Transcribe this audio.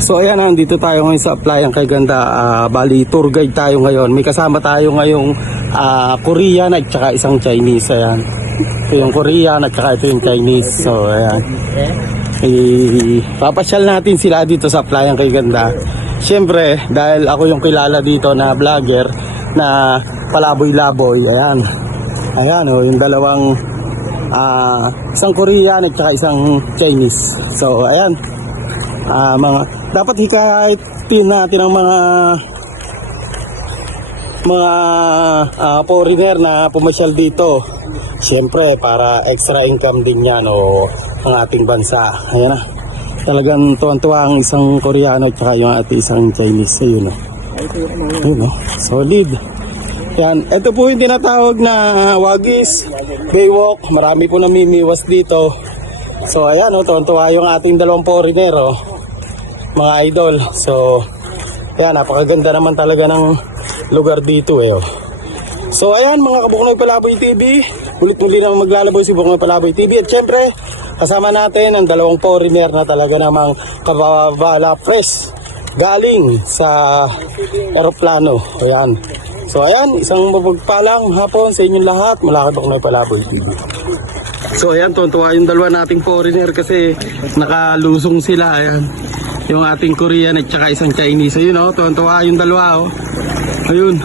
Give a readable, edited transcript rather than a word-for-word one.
So ayan, nandito tayo ngayon sa Playang Kay Ganda. Bali tour guide tayo ngayon. May kasama tayo ngayong Korean at saka isang Chinese. Ayan. Ito yung Korean at saka ito yung Chinese. So ayan. Papasyal natin sila dito sa Playang Kay Ganda. Siyempre, dahil ako yung kilala dito na vlogger na palaboy-laboy. Ayan. Ayan o, yung dalawang isang Korean at saka isang Chinese. So ayan. Dapat hikayatin natin ang mga foreigner na pumasyal dito. Siyempre para extra income din yan o ang ating bansa. Ayan na. Talagang tuwan-tuwa ang isang Koreano at saka yung ating isang Chinese. Ayun o. Ayun o. Solid. Yan. Ito po yung tinatawag na Wagis Baywalk. Marami po namimiwas dito. So ayan o. Tuwan-tuwa yung ating dalawang foreigner o. Mga idol. So ayan, napakaganda naman talaga ng lugar dito eh oh. So ayan mga Kabuknoy Palaboy TV, ulit-muli naman maglalaboy si Buknoy Palaboy TV. At syempre kasama natin ang dalawang foreigner na talaga namang kababala fresh galing sa aeroplano. Ayan. So ayan, isang mapagpalang hapon sa inyong lahat mula kay Buknoy Palaboy TV. So ayan, tuwa yung dalawa nating foreigner kasi nakalusong sila. Ayan, yung ating Korean at saka isang Chinese. Ayun o, tuwa yung dalawa o. Ayun.